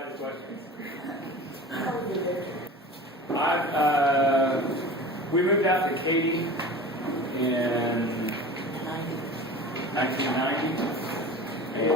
Anybody questions? We moved out to Katy in 1990. And,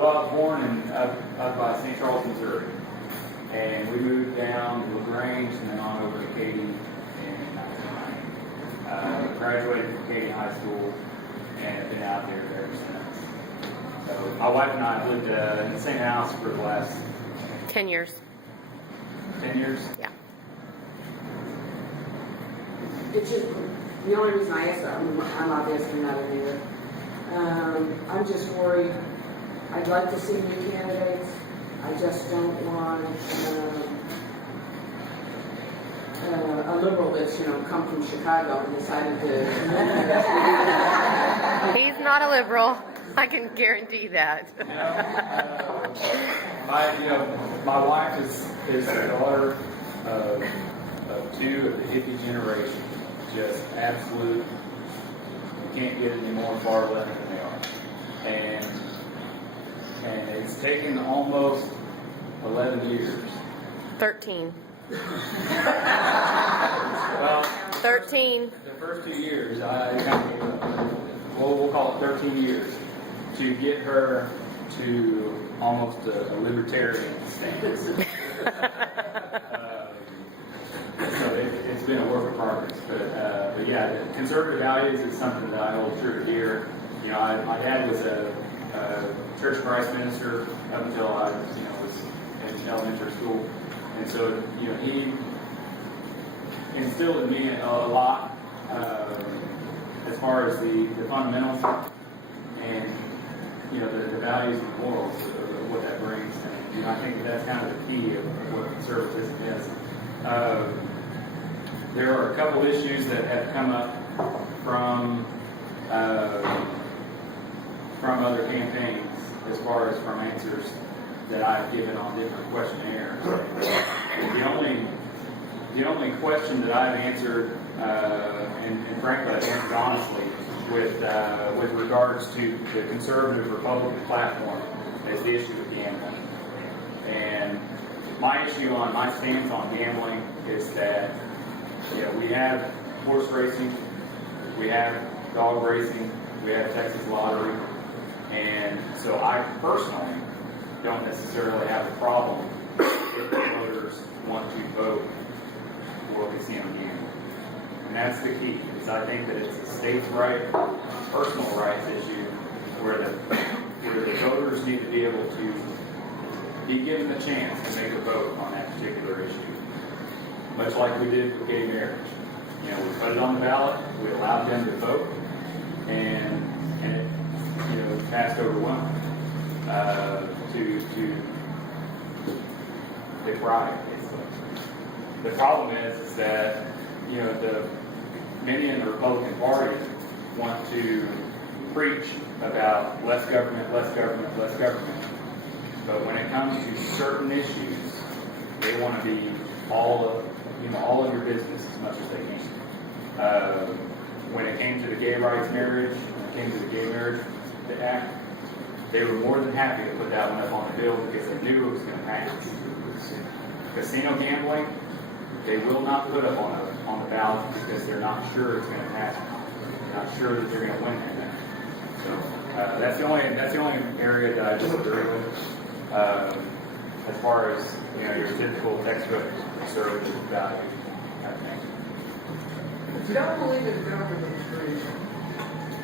well, I was born up by St. Charles, Missouri. And we moved down to LaGrange and then on over to Katy in 1990. Graduated from Katy High School and have been out there ever since. So my wife and I have lived in the same house for the last 10 years. 10 years? Yeah. It's just, the only reason I asked that, I'm obviously not in here. I'm just worried. I'd like to see new candidates. I just don't want a liberal that's, come from Chicago and decided to. He's not a liberal. I can guarantee that. My wife is the daughter of two of the hippie generation. Just absolute. You can't get any more far left than they are. And it's taken almost 11 years. 13. Well, 13. The first 2 years, we'll call it 13 years, to get her to almost a libertarian stance. So it's been a work of progress. But yeah, the conservative values is something that I hold true to here. My dad was a Church of Christ minister up until I was in elementary school. And so, he instilled in me a lot as far as the fundamentals and, the values and morals of what that brings. And, I think that's kind of the key of what conservatism is. There are a couple issues that have come up from other campaigns as far as from answers that I've given on different questionnaires. The only question that I've answered, and frankly I've answered honestly, with regards to the conservative Republican platform is the issue of gambling. And my stance on gambling is that we have horse racing, we have dog racing, we have Texas lottery, and so I personally don't necessarily have a problem if the voters want to vote for casino gambling. And that's the key, is I think that it's a states' right, personal rights issue, where the voters need to be able to be given the chance to make a vote on that particular issue. Much like we did with gay marriage. We put it on the ballot, we allowed them to vote, and it passed overwhelmingly to the riot. The problem is that many in the Republican Party want to preach about less government, less government, less government. But when it comes to certain issues, they want to be all of your business as much as they can. When it came to the gay rights marriage, when it came to the Gay Marriage Act, they were more than happy to put that one up on the bill because they knew it was going to pass. Casino gambling, they will not put up on the ballot because they're not sure it's going to pass. They're not sure that they're going to win that. So that's the only area that I disagree with. As far as your typical textbook conservative value, I think. If you don't believe in government free,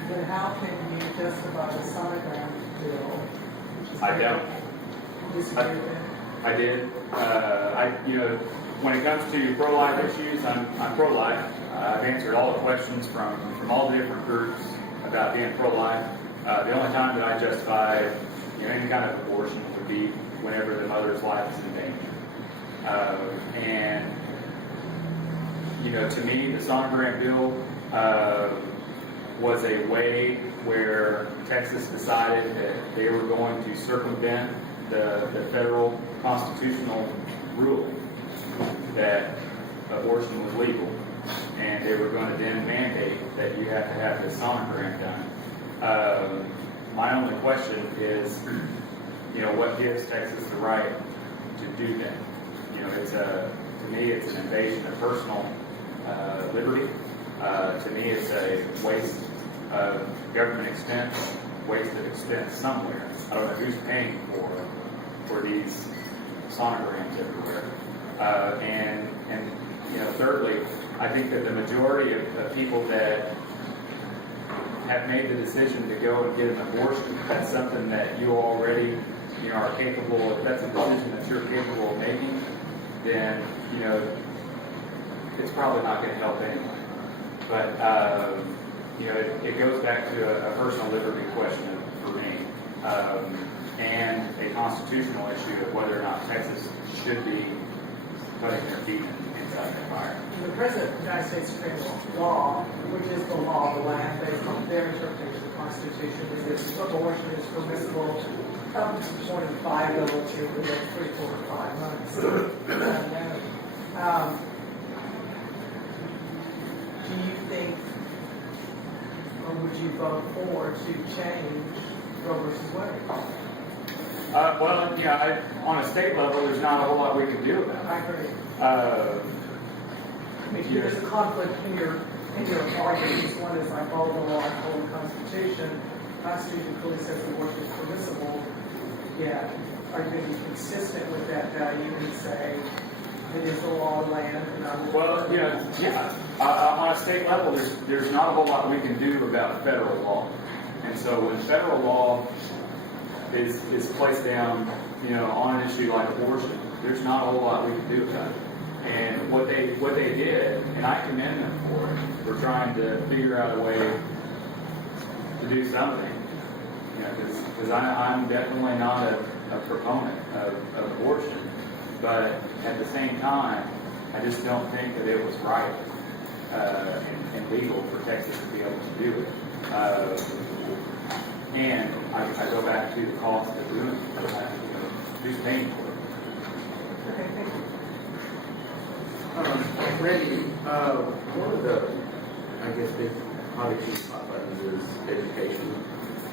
then how can you justify the sonogram bill? I don't. Disagree with that? I did. When it comes to pro-life issues, I'm pro-life. I've answered all the questions from all the different groups about being pro-life. The only time that I justify any kind of abortion would be whenever the mother's life is in danger. To me, the sonogram bill was a way where Texas decided that they were going to circumvent the federal constitutional ruling that abortion was legal, and they were going to then mandate that you have to have the sonogram done. My only question is, what gives Texas the right to do that? To me, it's an invasion of personal liberty. To me, it's a waste of government expense, waste of expense somewhere. I don't know who's paying for these sonograms everywhere. And thirdly, I think that the majority of people that have made the decision to go and get an abortion, that's something that you already, are capable, if that's a decision that you're capable of making, then, it's probably not going to help anyone. But, it goes back to a personal liberty question for me, and a constitutional issue of whether or not Texas should be putting their feet inside the fire. The President of the United States Supreme Law, which is the law of the land based on their interpretation of the Constitution, is that abortion is permissible up to the point of viability within 3, 4, or 5 months. Do you think, or would you vote for to change Roe versus Wade? On a state level, there's not a whole lot we can do about it. I agree. There's a conflict in your arguments. One is I follow the law, I follow the Constitution. The Constitution clearly says abortion is permissible. Yeah, are you going to be consistent with that value and say it is the law of the land? On a state level, there's not a whole lot we can do about federal law, and so when federal law is placed down, on an issue like abortion, there's not a whole lot we can do about it. And what they did, and I commend them for it, for trying to figure out a way to do something. Because I'm definitely not a proponent of abortion, but at the same time, I just don't think that it was right and legal for Texas to be able to do it. And I go back to the cost of doing it. Who's paying for it? Okay, thank you. Randy, one of the, big topics you talk about is education.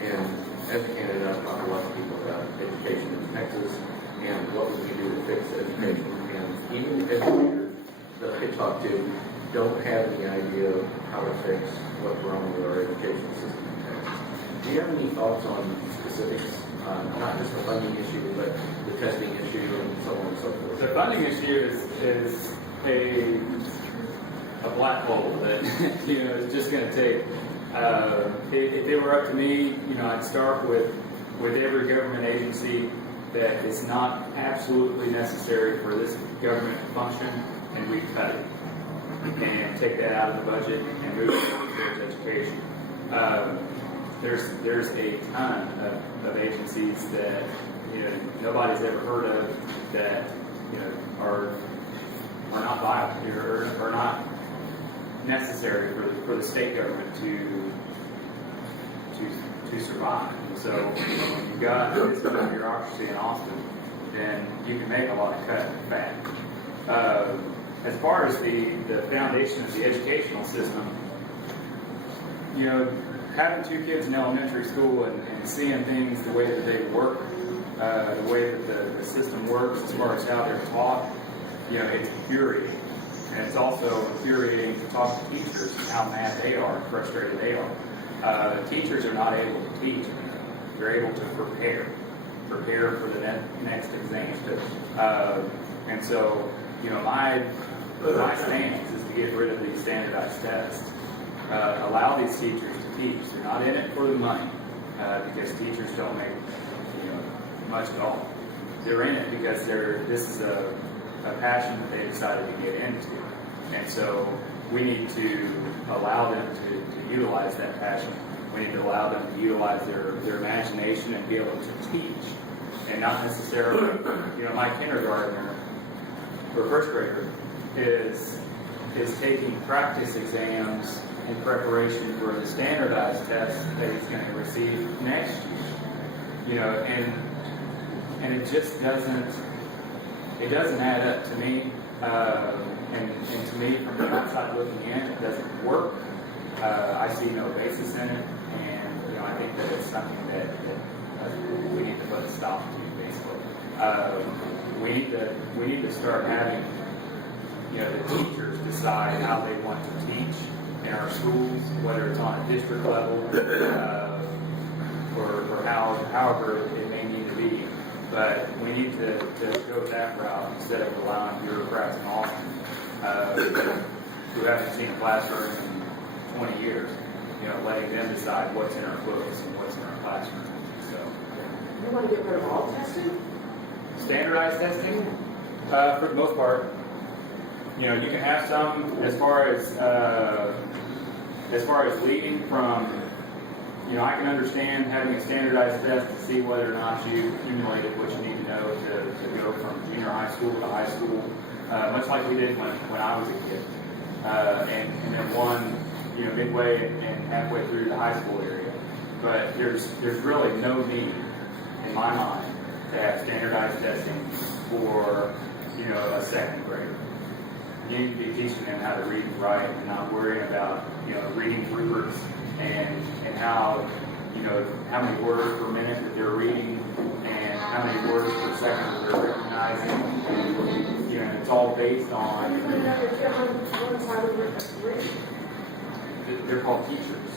And as a candidate, I've talked to lots of people about education in Texas and what would we do to fix education. And even educators that I talk to don't have any idea of how to fix what's wrong with our education system in Texas. Do you have any thoughts on specifics, not just the funding issue, but the testing issue and so on and so forth? The funding issue is a black hole that is just going to take. If it were up to me, I'd start with every government agency that is not absolutely necessary for this government to function, and we'd cut it and take that out of the budget and move it towards education. There's a ton of agencies that nobody's ever heard of that are not viable or are not necessary for the state government to survive. And so when you've got this kind of bureaucracy in Austin, then you can make a lot of cut back. As far as the foundation of the educational system, having 2 kids in elementary school and seeing things the way that they work, the way that the system works as far as how they're taught, it's infuriating. And it's also infuriating to talk to teachers and how mad they are and frustrated they are. Teachers are not able to teach. They're able to prepare for the next exam. And so, my stance is to get rid of these standardized tests. Allow these teachers to teach. They're not in it for the money, because teachers don't make much at all. They're in it because this is a passion that they decided to get into. And so we need to allow them to utilize that passion. We need to allow them to utilize their imagination and be able to teach. And not necessarily, my kindergartner or first grader is taking practice exams in preparation for the standardized test that he's going to receive next year. And it just doesn't add up to me. And to me, from the outside looking in, it doesn't work. I see no basis in it, and I think that it's something that we need to put a stop to, basically. We need to start having, you know, the teachers decide how they want to teach in our schools, whether it's on a district level, or however it may need to be. But we need to go that route instead of allowing bureaucrats in Austin who haven't seen a classroom in 20 years, you know, letting them decide what's in our books and what's in our classroom. So, You want to get rid of all testing? standardized testing, for the most part, you know, you can have some as far as leading from, you know, I can understand having a standardized test to see whether or not you accumulated what you need to know to go from junior high school to high school, much like we did when I was a kid. And then one, you know, midway and halfway through the high school area. But there's really no need, in my mind, to have standardized testing for, you know, a second grader. You need to be teaching them how to read and write and not worrying about, you know, reading rubrics and how, you know, how many words per minute that they're reading and how many words per second that they're recognizing. You know, it's all based on, they're called teachers.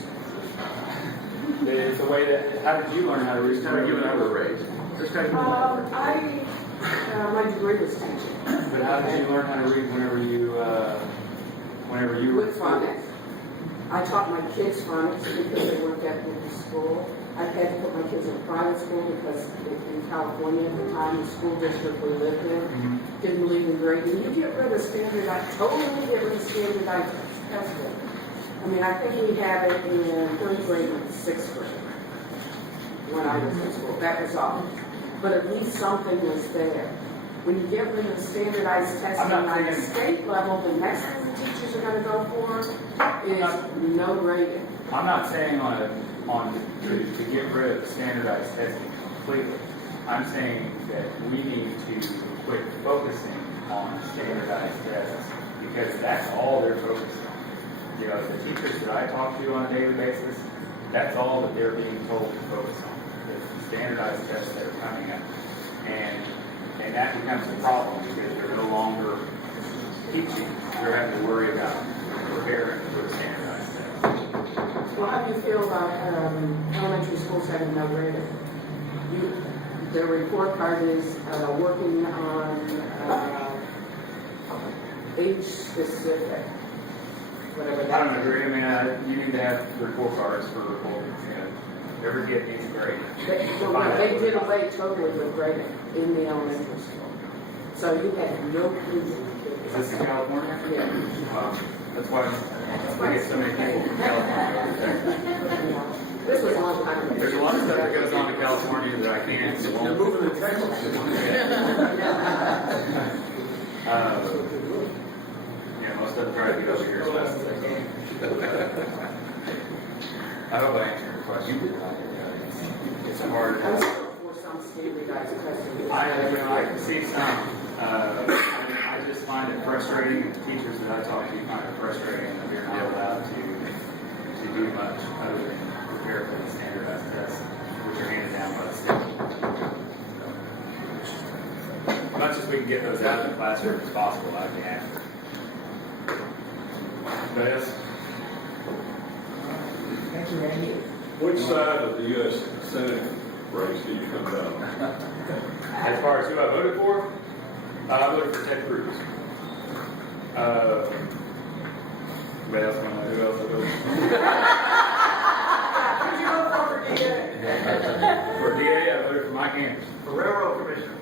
It's the way that, how did you learn how to read? Just kind of giving out a raise. Just kind of My degree was teaching. But how did you learn how to read whenever you were With phonics. I taught my kids phonics because they weren't that good in school. I had to put my kids in private school because in California at the time, the school district we lived in didn't believe in grading. You get rid of standardized, totally get rid of standardized testing. I mean, I think we had it in third grade and sixth grade when I was in school. That was all. But at least something was there. When you get rid of standardized testing on a state level, the next thing the teachers are going to go for is no grading. I'm not saying to get rid of standardized testing completely. I'm saying that we need to quit focusing on standardized tests because that's all they're focusing on. You know, the teachers that I talk to on a daily basis, that's all that they're being told to focus on. The standardized tests that are coming up. And that becomes a problem because they're no longer teaching. They're having to worry about preparing for the standardized test. Well, how do you feel about elementary schools having no grading? Their report card is working on age-specific, whatever I that don't is. agree. I mean, you need to have report cards for, you know, every kid needs a grade. They did away totally with grading in the elementary school. So you had no clue. Is this in California? Yeah. That's why we get so many people from California. This was a long time ago. There's a lot of stuff that goes on in California that I can't. They're moving the Texas. Yeah, most of them try to get over here as fast as they can. I hope I answered your question. It's hard. I'm still for some standardized testing. I can see some. I just find it frustrating. The teachers that I talk to find it frustrating that we're not allowed to do much other than prepare for the standardized tests, which are handed down by the state. As much as we can get those out of the classroom as possible, I'd be happy. But yes, Thank you, Randy. Which side of the U.S. Senate race do you come down? as far as who I voted for, I voted for Ted Cruz. Anybody else want to know who else I voted for? For DA, I voted for Mike Anderson. For railroad commissioner.